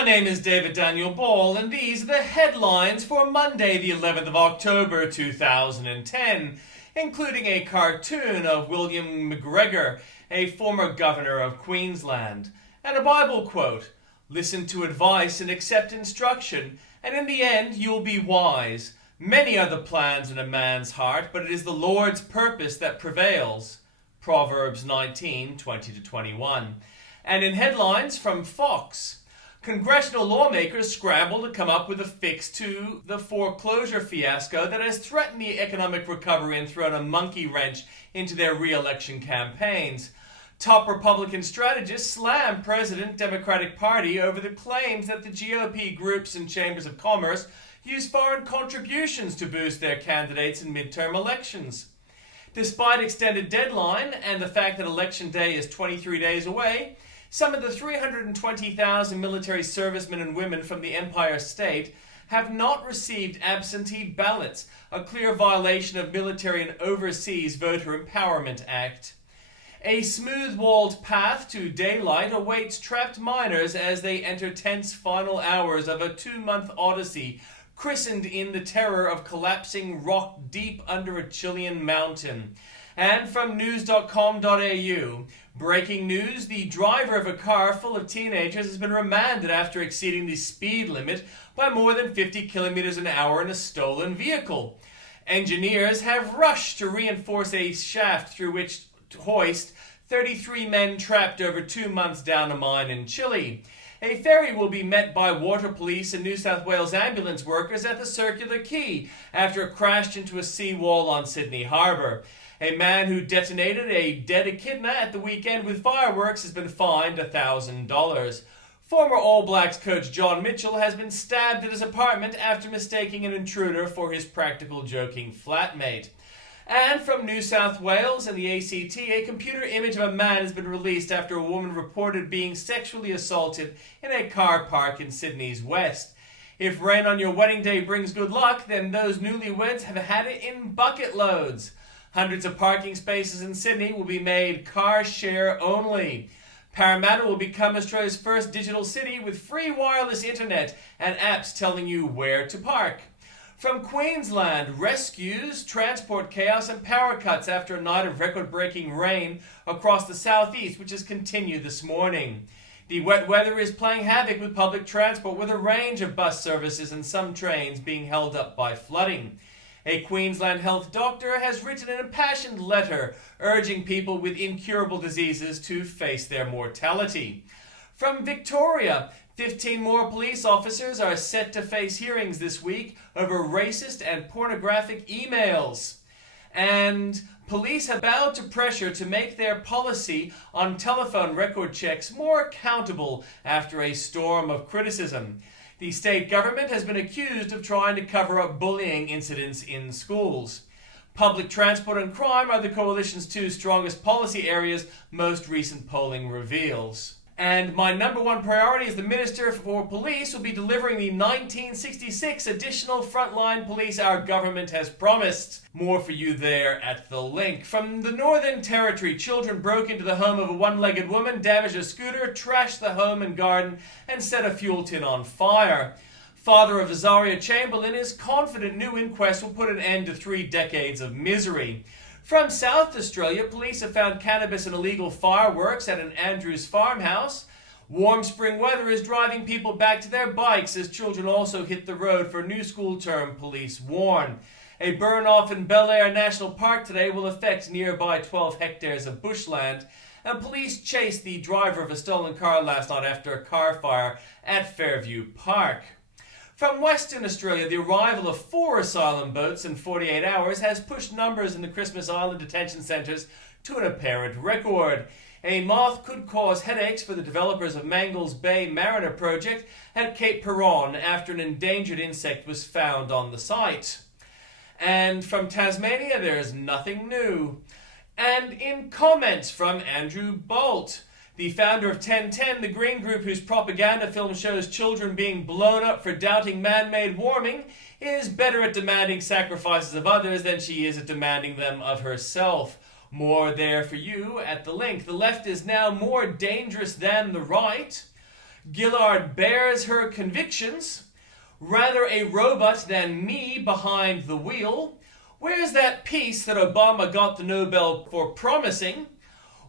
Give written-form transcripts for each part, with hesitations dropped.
My name is David Daniel Ball, and these are the headlines for Monday, the 11th of October, 2010, including a cartoon of William McGregor, a former governor of Queensland, and a Bible quote: "Listen to advice and accept instruction, and in the end you'll be wise. Many are the plans in a man's heart, but it is the Lord's purpose that prevails." Proverbs 19:20-21. And in headlines from Fox, congressional lawmakers scramble to come up with a fix to the foreclosure fiasco that has threatened the economic recovery and thrown a monkey wrench into their re-election campaigns. Top Republican strategists slam President Democratic Party over the claims that the GOP groups and chambers of commerce use foreign contributions to boost their candidates in midterm elections. Despite extended deadline and the fact that Election Day is 23 days away, some of the 320,000 military servicemen and women from the Empire State have not received absentee ballots, a clear violation of Military and Overseas Voter Empowerment Act. A smooth-walled path to daylight awaits trapped miners as they enter tense final hours of a 2-month odyssey christened in the terror of collapsing rock deep under a Chilean mountain. And from news.com.au, breaking news: the driver of a car full of teenagers has been remanded after exceeding the speed limit by more than 50 kilometers an hour in a stolen vehicle. Engineers have rushed to reinforce a shaft through which to hoist 33 men trapped over 2 months down a mine in Chile. A ferry will be met by water police and New South Wales ambulance workers at the Circular Quay after it crashed into a seawall on Sydney Harbour. A man who detonated a dead echidna at the weekend with fireworks has been fined $1,000. Former All Blacks coach John Mitchell has been stabbed at his apartment after mistaking an intruder for his practical joking flatmate. And from New South Wales and the ACT, a computer image of a man has been released after a woman reported being sexually assaulted in a car park in Sydney's west. If rain on your wedding day brings good luck, then those newlyweds have had it in bucket loads. Hundreds of parking spaces in Sydney will be made car share only. Parramatta will become Australia's first digital city with free wireless internet and apps telling you where to park. From Queensland, rescues, transport chaos and power cuts after a night of record-breaking rain across the southeast, which has continued this morning. The wet weather is playing havoc with public transport, with a range of bus services and some trains being held up by flooding. A Queensland health doctor has written an impassioned letter urging people with incurable diseases to face their mortality. From Victoria, 15 more police officers are set to face hearings this week over racist and pornographic emails. And police have bowed to pressure to make their policy on telephone record checks more accountable after a storm of criticism. The state government has been accused of trying to cover up bullying incidents in schools. Public transport and crime are the coalition's 2 strongest policy areas, most recent polling reveals. And my number one priority as the Minister for Police will be delivering the 1966 additional frontline police our government has promised. More for you there at the link. From the Northern Territory, children broke into the home of a one-legged woman, damaged a scooter, trashed the home and garden, and set a fuel tin on fire. Father of Azaria Chamberlain is confident new inquest will put an end to 3 decades of misery. From South Australia, police have found cannabis and illegal fireworks at an Andrews farmhouse. Warm spring weather is driving people back to their bikes as children also hit the road for new school term, police warn. A burn-off in Belair National Park today will affect nearby 12 hectares of bushland. And police chased the driver of a stolen car last night after a car fire at Fairview Park. From Western Australia, the arrival of 4 asylum boats in 48 hours has pushed numbers in the Christmas Island detention centres to an apparent record. A moth could cause headaches for the developers of Mangles Bay Mariner project at Cape Peron after an endangered insect was found on the site. And from Tasmania, there's nothing new. And in comments from Andrew Bolt, the founder of 1010, the Green Group whose propaganda film shows children being blown up for doubting man-made warming, is better at demanding sacrifices of others than she is at demanding them of herself. More there for you at the link. The left is now more dangerous than the right. Gillard bears her convictions. Rather a robot than me behind the wheel. Where's that peace that Obama got the Nobel for promising?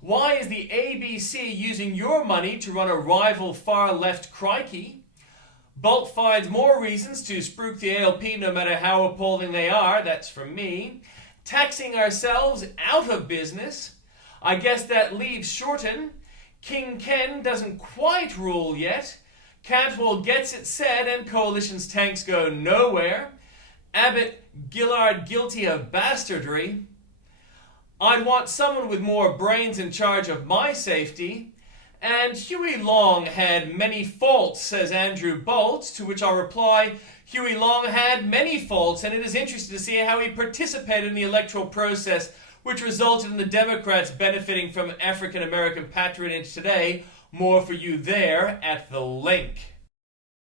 Why is the ABC using your money to run a rival far-left crikey? Bolt finds more reasons to spruik the ALP no matter how appalling they are, that's from me. Taxing ourselves out of business. I guess that leaves Shorten. King Ken doesn't quite rule yet. Cantwell gets it said and coalition's tanks go nowhere. Abbott, Gillard guilty of bastardry. I'd want someone with more brains in charge of my safety. And Huey Long had many faults, says Andrew Bolt, to which I'll reply, Huey Long had many faults, and it is interesting to see how he participated in the electoral process, which resulted in the Democrats benefiting from African American patronage today. More for you there at the link.